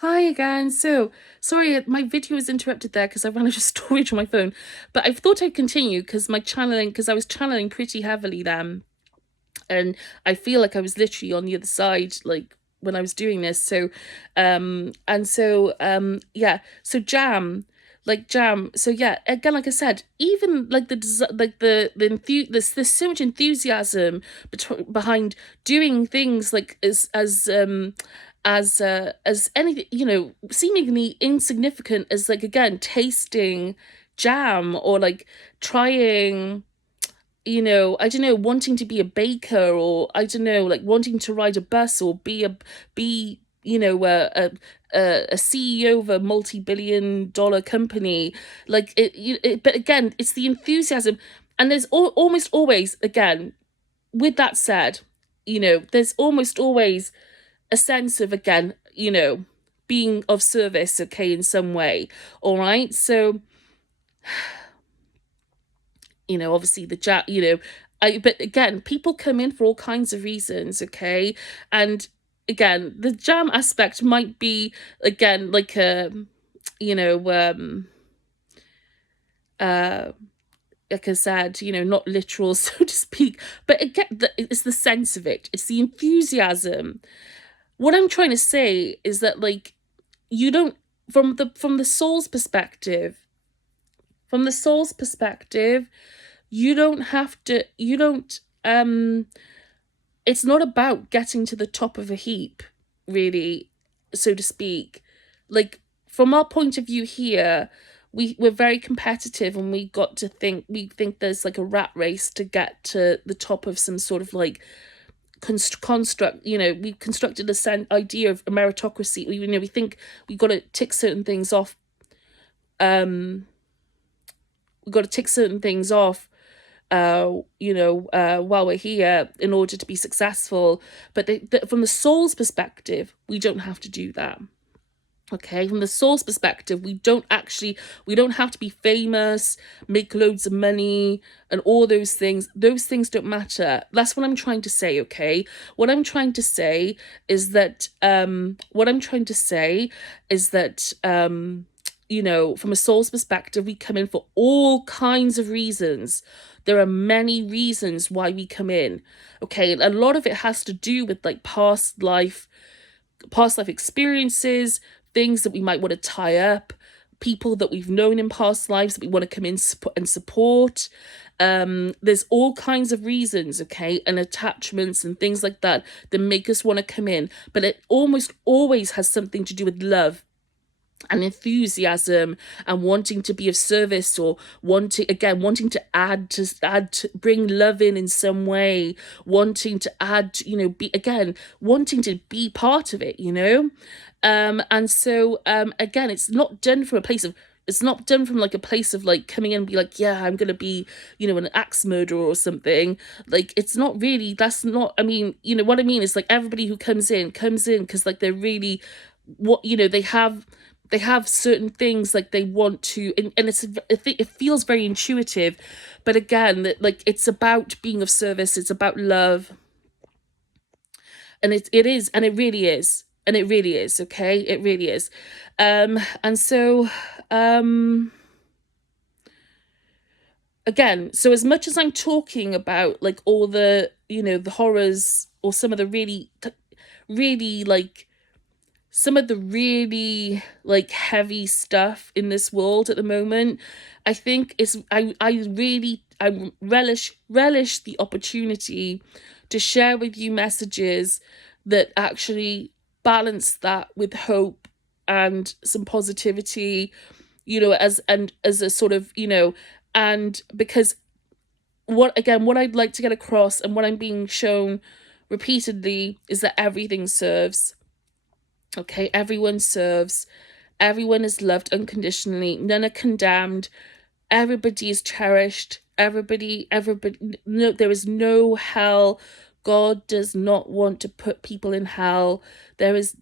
Hi again. So, sorry, my video was interrupted there because I ran out of storage on my phone. But I thought I'd continue because I was channeling pretty heavily then. And I feel like I was literally on the other side, like when I was doing this. Yeah. So jam. So yeah, again, like I said, even like there's so much enthusiasm behind doing things like as anything, seemingly insignificant as, like, again, tasting jam, or like trying, I don't know, wanting to be a baker, or I don't know, like wanting to ride a bus, or be a CEO of a multi-billion-dollar company. Like but again, it's the enthusiasm. And there's almost always, again, with that said, there's almost always a sense of, again, being of service, okay, in some way. All right. So, obviously the chat, but again, people come in for all kinds of reasons, okay? And again, the jam aspect might be, again, like a, you know, uh, like I said, not literal, so to speak, but again, it's the sense of it, it's the enthusiasm. What I'm trying to say is that, like, you don't, from the soul's perspective, from the soul's perspective, you don't have to, you don't, it's not about getting to the top of a heap, really, so to speak. Like, from our point of view here, we're very competitive, and we think there's like a rat race to get to the top of some sort of like construct. We constructed idea of a meritocracy. We think we got to tick certain things off. We got to tick certain things off, while we're here, in order to be successful. But from the soul's perspective, we don't have to do that. Okay, from the soul's perspective, we don't have to be famous, make loads of money, and all those things. Those things don't matter. That's what I'm trying to say, okay? What I'm trying to say is that, from a soul's perspective, we come in for all kinds of reasons. There are many reasons why we come in, okay? And a lot of it has to do with, like, past life experiences, things that we might want to tie up, people that we've known in past lives that we want to come in and support. There's all kinds of reasons, okay, and attachments and things like that make us want to come in. But it almost always has something to do with love and enthusiasm, and wanting to be of service, or wanting to bring love in some way, wanting to add, wanting to be part of it, and so, again, it's not done from like a place of like coming in and be like, yeah, I'm gonna be, an axe murderer or something. Like, it's not really, that's not, I mean, what I mean is, like, everybody who comes in because, like, they're really, what, they have certain things, like, they want to, and it feels very intuitive. But again, that, like, it's about being of service, it's about love. And it is, and it really is, okay, it really is. And so, again, so as much as I'm talking about, like, all the, the horrors, or some of the really, like, some of the really, like, heavy stuff in this world at the moment, I think is, I relish the opportunity to share with you messages that actually balance that with hope and some positivity, as a sort of, and because, what I'd like to get across, and what I'm being shown repeatedly, is that everything serves. Okay, everyone serves. Everyone is loved unconditionally. None are condemned. Everybody is cherished. Everybody, no, there is no hell. God does not want to put people in hell. There is,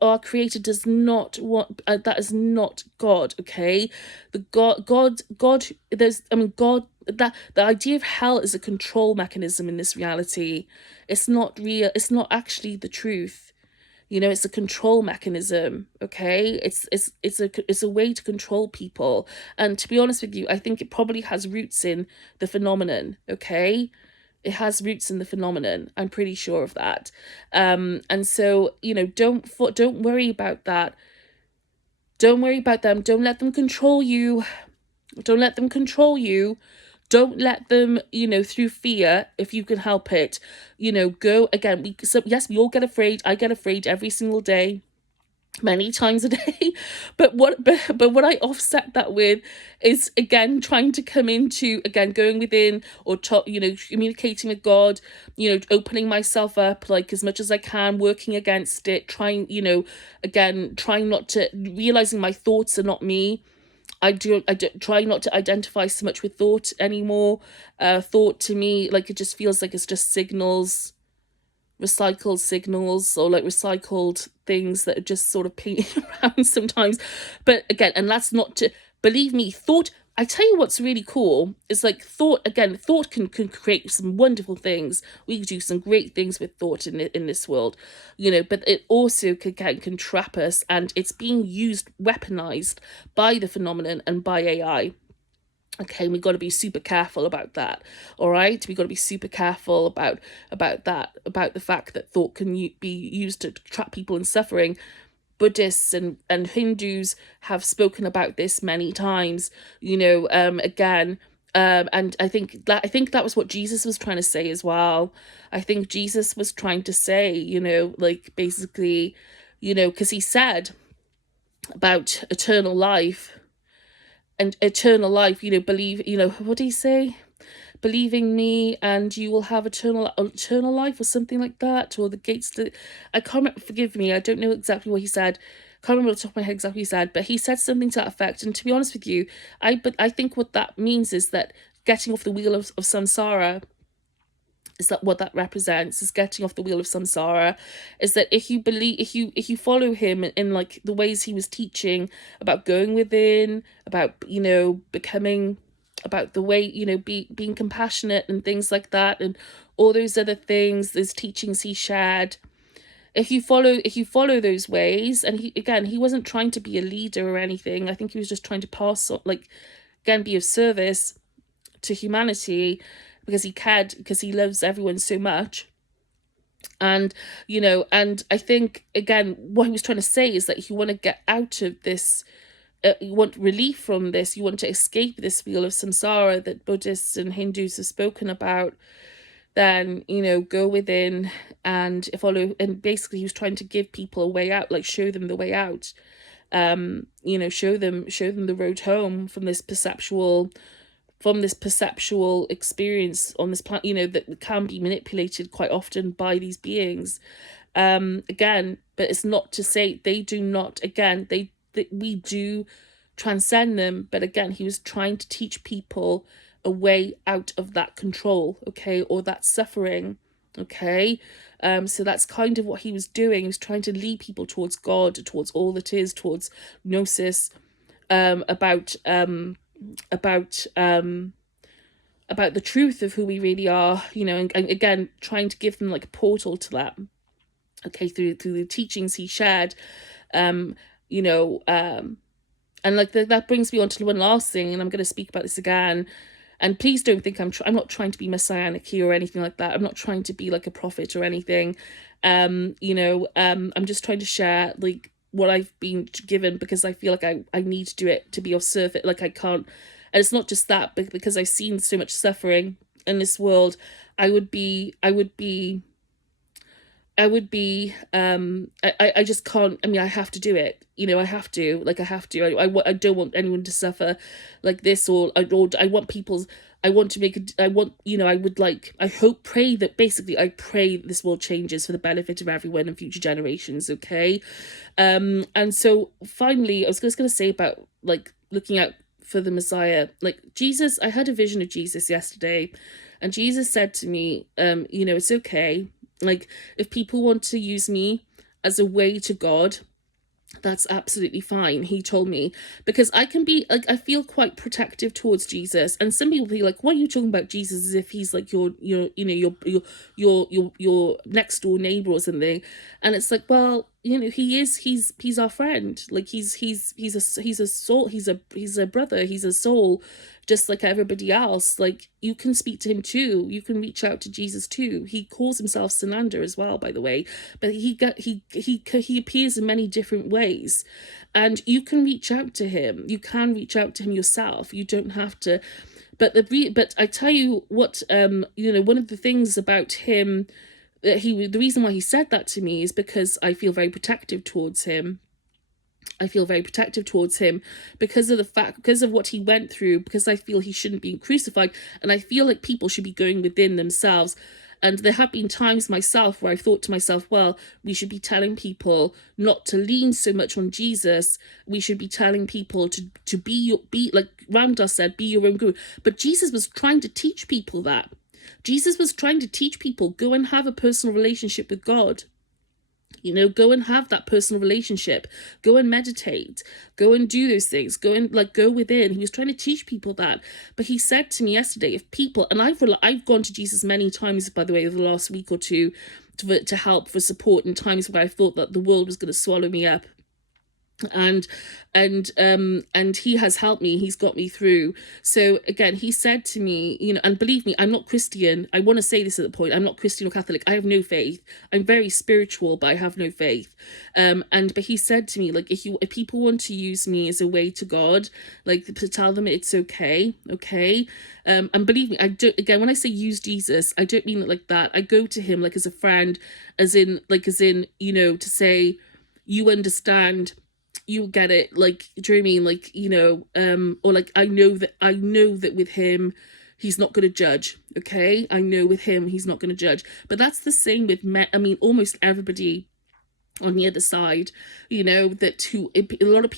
our Creator does not want, that is not God, okay? God, that the idea of hell is a control mechanism in this reality. It's not real, it's not actually the truth. You know, it's a control mechanism, okay? It's a way to control people. And to be honest with you, I think it probably has roots in the phenomenon, okay? It has roots in the phenomenon. I'm pretty sure of that. And so, you know, don't worry about that. Don't worry about them. Don't let them control you. Don't let them control you. Don't let them, you know, through fear, if you can help it, you know, go again. So yes, we all get afraid. I get afraid every single day, many times a day. But what I offset that with is, again, trying to come into, again, going within, or you know, communicating with God, you know, opening myself up like as much as I can, working against it, trying, you know, again, trying not to, realizing my thoughts are not me. I do try not to identify so much with thought anymore. Thought to me, like, it just feels like it's just signals, recycled signals, or like recycled things that are just sort of pinging around sometimes. But again, and that's not to, believe me, thought, I tell you what's really cool is, like, thought, again, thought can create some wonderful things. We can do some great things with thought in this world, you know, but it also can trap us, and it's being used, weaponized by the phenomenon and by AI. Okay, we got to be super careful about that. All right, we got to be super careful about that, about the fact that thought can be used to trap people in suffering. Buddhists and Hindus have spoken about this many times, you know, again, and I think that was what Jesus was trying to say as well. I think Jesus was trying to say, you know, like, basically, you know, because he said about eternal life, you know, believe, you know, what did he say? Believing me and you will have eternal life, or something like that, or the gates to, I can't remember, forgive me, I don't know exactly what he said, can't remember off the top of my head exactly what he said, but he said something to that effect. And to be honest with you, I think what that means is that getting off the wheel of samsara, is that what that represents, is getting off the wheel of samsara, is that if you believe, if you follow him in like the ways he was teaching about going within, about, you know, becoming, about the way, you know, being compassionate and things like that, and all those other things, those teachings he shared, if you follow those ways, and he wasn't trying to be a leader or anything. I think he was just trying to pass on, like, again, be of service to humanity, because he cared, because he loves everyone so much. And, you know, and I think, again, what he was trying to say is that you want to get out of this, you want relief from this, you want to escape this wheel of samsara that Buddhists and Hindus have spoken about, then, you know, go within and follow. And basically he was trying to give people a way out, like show them the way out, you know, show them the road home from this perceptual experience on this planet, you know, that can be manipulated quite often by these beings. Again, but it's not to say they do not, again, we do transcend them, but again, he was trying to teach people a way out of that control, okay, or that suffering, okay. So that's kind of what he was doing. He was trying to lead people towards God, towards all that is, towards gnosis, about the truth of who we really are, you know, and again, trying to give them like a portal to that, okay, through the teachings he shared, you know, and like that brings me on to one last thing, and I'm going to speak about this again. And please don't think I'm not trying to be messianic here or anything like that. I'm not trying to be like a prophet or anything. You know, I'm just trying to share like what I've been given, because I feel like I need to do it to be of service. Like I can't, and it's not just that, but because I've seen so much suffering in this world, I just can't. I mean, I have to do it, you know. I have to, I don't want anyone to suffer like this, or I want people's, I want to make I want, you know, I would like, I hope, pray that, basically I pray that this world changes for the benefit of everyone and future generations, okay. And so finally, I was just going to say about like looking out for the Messiah, like Jesus. I had a vision of Jesus yesterday, and Jesus said to me, you know, it's okay. Like, if people want to use me as a way to God, that's absolutely fine, he told me, because I can be like, I feel quite protective towards Jesus, and some people be like, what are you talking about Jesus as if he's like your you know, your next door neighbor or something. And it's like, well, he's our friend. Like he's a soul, he's a brother, he's a soul, just like everybody else. Like you can speak to him too, you can reach out to Jesus too. He calls himself Sinander as well, by the way, but he appears in many different ways, and you can reach out to him. You can reach out to him yourself. You don't have to. But I tell you what, one of the things about him, the reason why he said that to me is because I feel very protective towards him. I feel very protective towards him because of what he went through, because I feel he shouldn't be crucified, and I feel like people should be going within themselves. And there have been times myself where I've thought to myself, well, we should be telling people not to lean so much on Jesus. We should be telling people to be like Ramdas said, be your own guru. But Jesus was trying to teach people that. Jesus was trying to teach people, go and have a personal relationship with God. Go and have that personal relationship, go and meditate, go and do those things, go within. He was trying to teach people that. But he said to me yesterday, if people, and I've gone to Jesus many times, by the way, over the last week or two, to help, for support in times where I thought that the world was going to swallow me up. And he has helped me. He's got me through. So again, he said to me, and believe me, I'm not Christian. I want to say this at the point. I'm not Christian or Catholic. I have no faith. I'm very spiritual, but I have no faith. But he said to me, like, if people want to use me as a way to God, like, to tell them it's okay. And believe me, I don't. Again, when I say use Jesus, I don't mean it like that. I go to him like as a friend, as in to say, you understand. You get it, like, do you know what I mean? Like, or like, I know that with him, he's not going to judge. Okay, I know with him, he's not going to judge. But that's the same with almost everybody on the other side. A lot of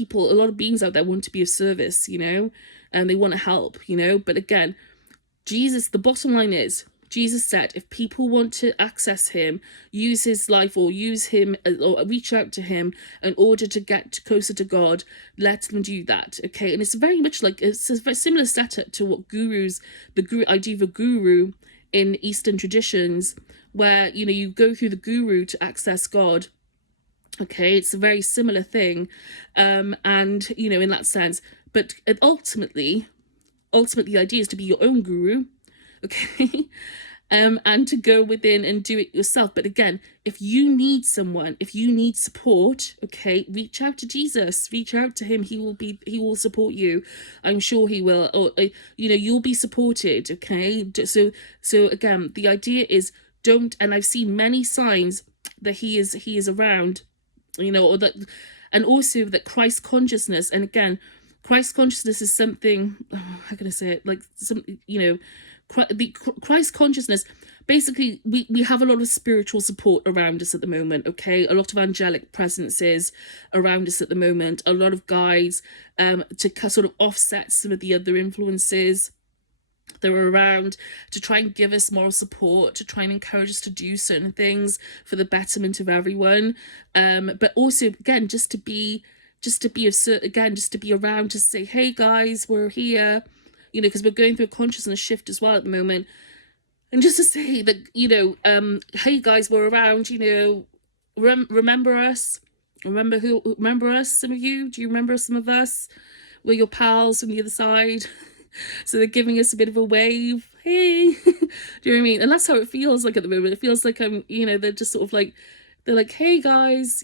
beings out there want to be of service. And they want to help. But again, Jesus. The bottom line is, Jesus said, if people want to access him, use his life, or use him, or reach out to him in order to get closer to God, let them do that. Okay. And it's very much like, it's a very similar setup to what the idea of a guru in Eastern traditions, where, you go through the guru to access God. Okay. It's a very similar thing. In that sense, but ultimately the idea is to be your own guru. Okay. And to go within and do it yourself. But again, if you need someone, if you need support, okay, reach out to Jesus, reach out to him. He will support you. I'm sure he will. Or, you'll be supported. Okay. So again, the idea is and I've seen many signs that he is around, or that, and also that Christ consciousness. And again, Christ consciousness is something, how can I say it? Like, the Christ consciousness, basically, we have a lot of spiritual support around us at the moment. Okay, a lot of angelic presences around us at the moment, a lot of guides to sort of offset some of the other influences that are around, to try and give us moral support, to try and encourage us to do certain things for the betterment of everyone, but also, again, just to be around, to say, hey guys, we're here, because we're going through a consciousness shift as well at the moment. And just to say that, hey guys, we're around, remember us. Remember us, some of you? Do you remember some of us? We're your pals from the other side. So they're giving us a bit of a wave. Hey, do you know what I mean? And that's how it feels like at the moment. It feels like they're just sort of like, they're like, hey guys,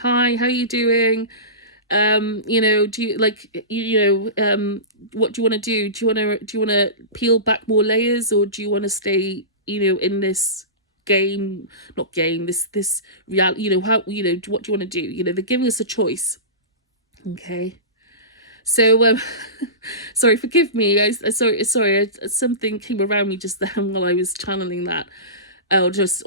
hi, how you doing? Do you like, what do you want to do? Do you want to peel back more layers, or do you want to stay, in this game, not game, this reality, what do you want to do? They're giving us a choice. Okay. So, sorry, forgive me. Sorry, something came around me just then while I was channeling that. Or just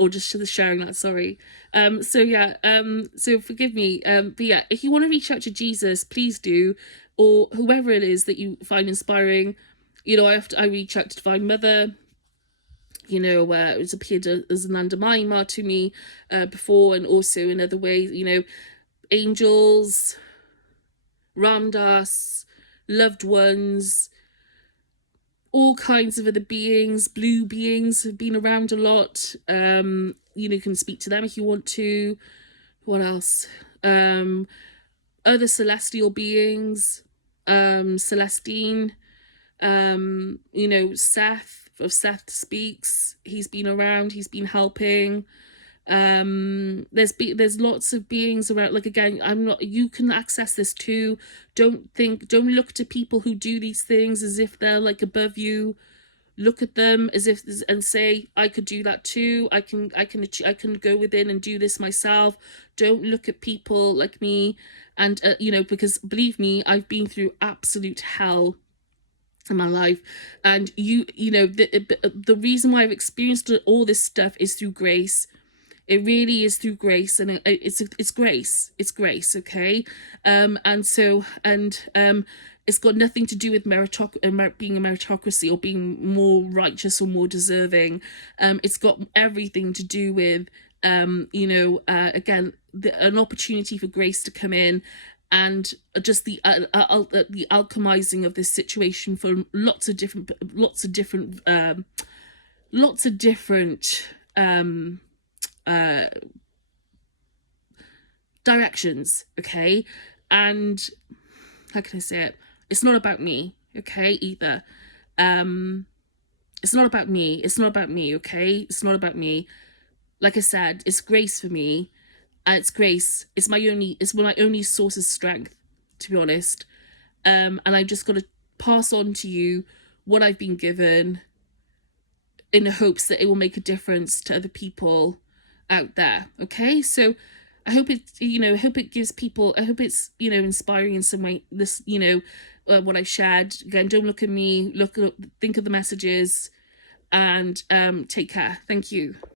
sharing that, sorry. So forgive me. But yeah, if you want to reach out to Jesus, please do, or whoever it is that you find inspiring. I reach out to Divine Mother. It's appeared as an Andamima to me before, and also in other ways. Angels, Ramdas, loved ones, all kinds of other beings, blue beings have been around a lot. You can speak to them if you want to. What else? Other celestial beings, Celestine, you know, Seth, of Seth Speaks. He's been around, he's been helping. There's lots of beings around. Like, again, I'm not, you can access this too. Don't look to people who do these things as if they're like above you. Look at them as if, and say, I could do that too. I can go within and do this myself. Don't look at people like me. And you know, because believe me, I've been through absolute hell in my life, and you know, the reason why I've experienced all this stuff is through grace. It really is through grace, and it's grace. It's grace, okay? And so, it's got nothing to do with being a meritocracy or being more righteous or more deserving. It's got everything to do with, you know, again, an opportunity for grace to come in, and just the alchemizing of this situation for lots of different directions, okay? And how can I say it? It's not about me, okay, either. It's not about me. It's not about me, okay? It's not about me. Like I said, it's grace for me. It's grace. It's my only source of strength, to be honest. And I've just got to pass on to you what I've been given, in the hopes that it will make a difference to other people out there. Okay, so I hope it, you know, I hope it gives people, I hope it's, you know, inspiring in some way. This, you know, what I've shared. Again, don't look at me, think of the messages, and take care. Thank you.